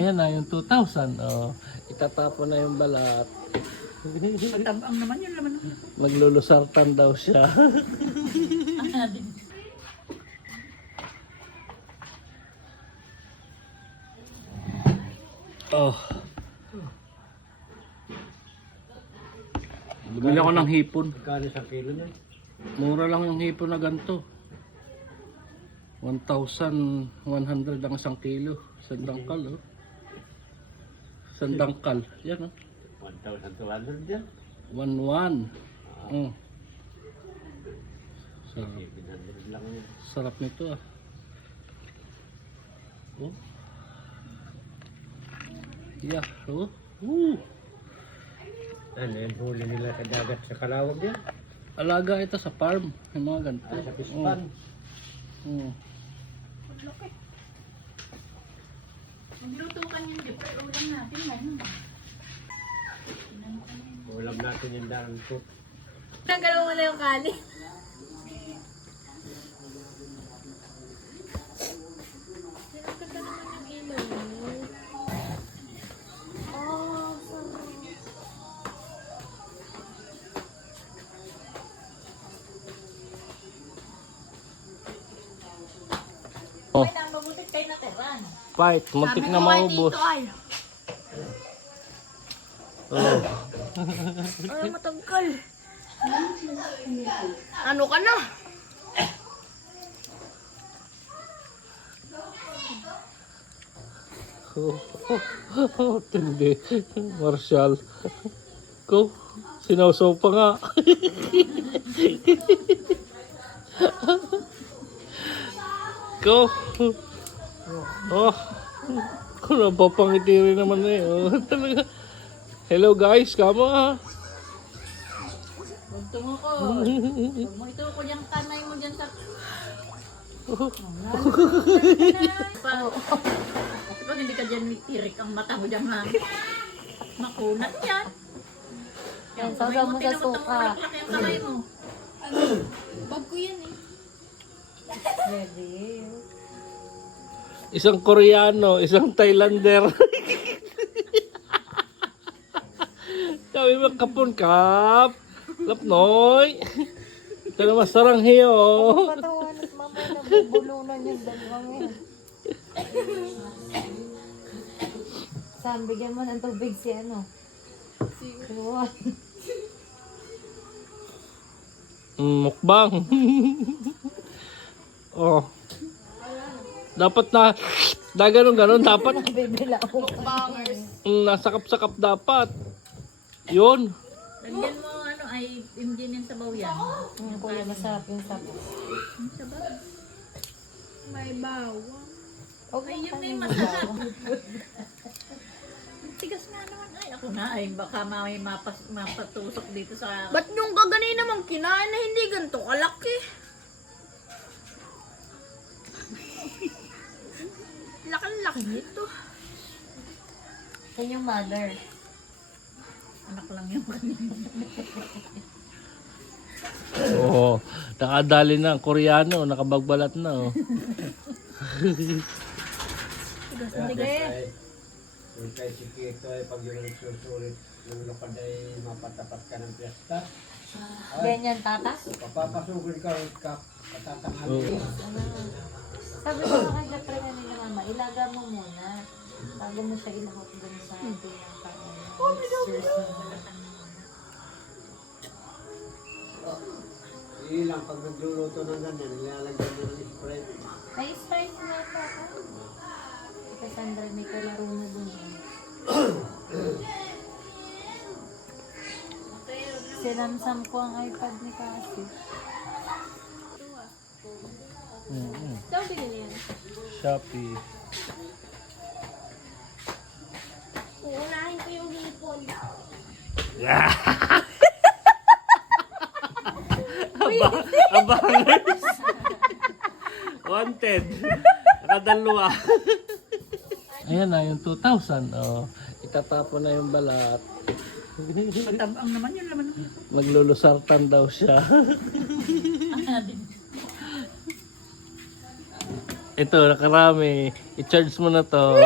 Ayan na yung 2,000. Oh, itatapon na yung balat. Matabang naman yun naman. Maglulusartan daw siya. Oh. Bumili ako ng hipon. Magkano sa kilo na? Mura lang yung hipon na ganito. 1,100 ang isang kilo. Isang dangkal, oh. Isang dangkal. Yan, oh. 1,200 yan. 1,1. Oh. Sarap. 700 lang yan. Sarap nito, ah. Oh. Yeah, oh. Ano yung huli nila sa dagat sa Kalawag yan? Alaga ito sa farm. Yung mga ganito. Sa Pispan. Oh. Magluto ka niyan, di pa ulam natin ngayon. Ulam natin yung darang cook. Nagalaw mo na yung kali. Oh. May nang mabuti tayo natiran. Fight, muntik na maubos. Oh. Ay, matangkal. Ano ka na? Tindi. Marshall. Ko, sinawsaw pa nga. Ko. Oh. Kung napapangiti rin naman eh. Oh, talaga. Hello guys, kama. Huwag tumuko. Huwag mo ito ko yung kanay mo dyan sa... Pag hindi ka dyan mitirik ang mata mo dyan lang. Makunat yan. Yan, sasaw mo sa suka. Laki ang kamay mo. Bag ko yan eh. Ready? Isang Koreano, isang Thailander. Kami magkapon kap. Lapnoy. Ito naman sarang hiyo. Patawan at mamay na bubulunan yung dalawang yun. Sam, bigyan mo ng tubig si ano? Si Juan. Mukbang. Oh. Dapat na ganon dapat. Bibila ako. Nasakap-sakap dapat. Yun. Lagyan mo ano ay imginin sa baw yan. Yung kuya, masarap yung sapo. May bawang. Okay, Ay, yun na yung masarap. Tigas nga naman. Ay, ako na ay baka may mapatusok dito sa... Ba't yung kagani naman kinain na hindi ganito kalaki? Laki-laki nito. Yan yung mother. Anak lang yung kanina. Oo. Nakadali na ang Koreano, nakabagbalat na oh. Tigas na tigas. Yung kay si Kito ay pag yung nagsusulit ng lapad ay mapatapat ka ng piyesta. Ganyan, tata? Papapasugin ka rin ka katatangan. Oo. Sabi ko kay Jeffrey na nila mama, ilaga mo muna. Bago mo siya ilahok dun sa Ilang pag nagluluto ng ganyan, nilalagyan mo ng Sprite. May spice na ito, ha? Kasi Sandra, may kalaro na dun. Sinamsam ko ang iPad ni Cassie. Saan bigyan yan? Shopee. Uunahin ko yung hipon. Abangers. Wanted. Nakadalawa. Ayan na yung 2,000. Oh, itatapon na yung balat. Matabang naman yun naman. Maglulusartan daw siya. Ito, nakarami. I-charge mo na to.